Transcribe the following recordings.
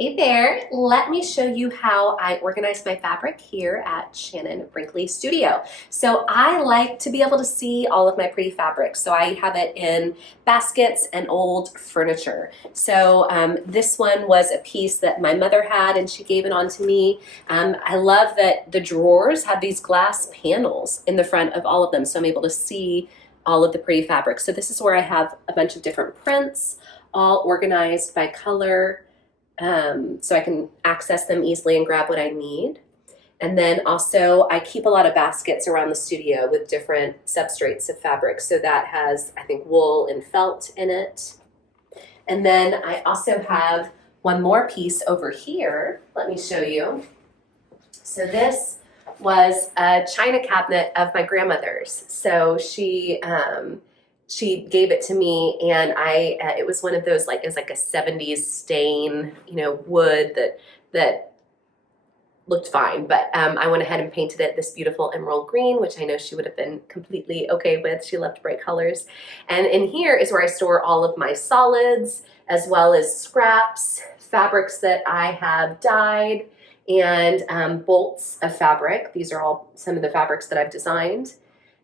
Hey there, let me show you how I organize my fabric here at Shannon Brinkley Studio. So I like to be able to see all of my pretty fabrics. So I have it in baskets and old furniture. So this one was a piece that my mother had and she gave it on to me. I love that the drawers have these glass panels in the front of all of them. So I'm able to see all of the pretty fabrics. So this is where I have a bunch of different prints, all organized by color. So I can access them easily and grab what I need. And then also I keep a lot of baskets around the studio with different substrates of fabric. So that has, I think, wool and felt in it. And then I also have one more piece over here. Let me show you. So this was a china cabinet of my grandmother's. So she gave it to me, and it was one of those, like, it was like a 70s stain, wood that looked fine, but I went ahead and painted it this beautiful emerald green, which I know she would have been completely okay with. She loved bright colors. And in here is where I store all of my solids, as well as scraps, fabrics that I have dyed, and bolts of fabric. These are all some of the fabrics that I've designed.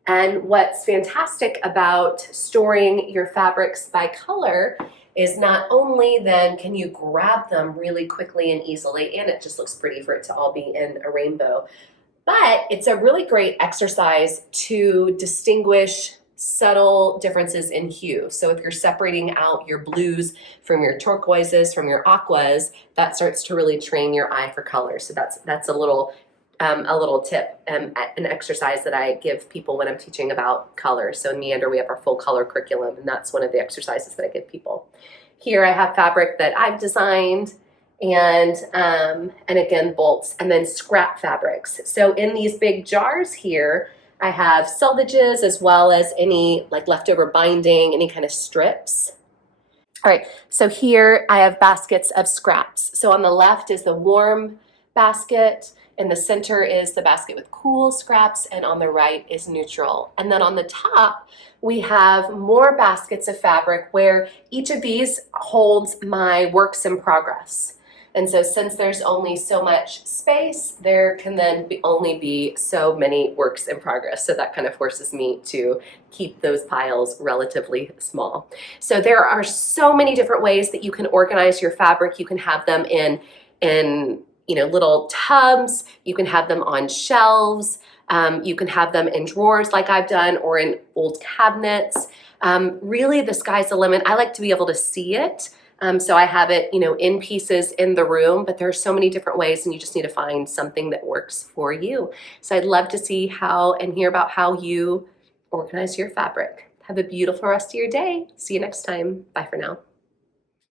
And what's fantastic about storing your fabrics by color is not only then can you grab them really quickly and easily, and it just looks pretty for it to all be in a rainbow, but it's a really great exercise to distinguish subtle differences in hue. So if you're separating out your blues from your turquoises, from your aquas, that starts to really train your eye for color. So that's a little tip, an exercise that I give people when I'm teaching about color. So in Meander, we have our full color curriculum, and that's one of the exercises that I give people. Here I have fabric that I've designed, and again, bolts, and then scrap fabrics. So in these big jars here, I have selvages as well as any like leftover binding, any kind of strips. All right, so here I have baskets of scraps. So on the left is the warm basket, in the center is the basket with cool scraps, and on the right is neutral. And then on the top, we have more baskets of fabric where each of these holds my works in progress. And so since there's only so much space, there can then only be so many works in progress. So that kind of forces me to keep those piles relatively small. So there are so many different ways that you can organize your fabric. You can have them in little tubs. You can have them on shelves. You can have them in drawers like I've done, or in old cabinets. Really, the sky's the limit. I like to be able to see it. So I have it, in pieces in the room, but there are so many different ways, and you just need to find something that works for you. So I'd love to see how and hear about how you organize your fabric. Have a beautiful rest of your day. See you next time. Bye for now.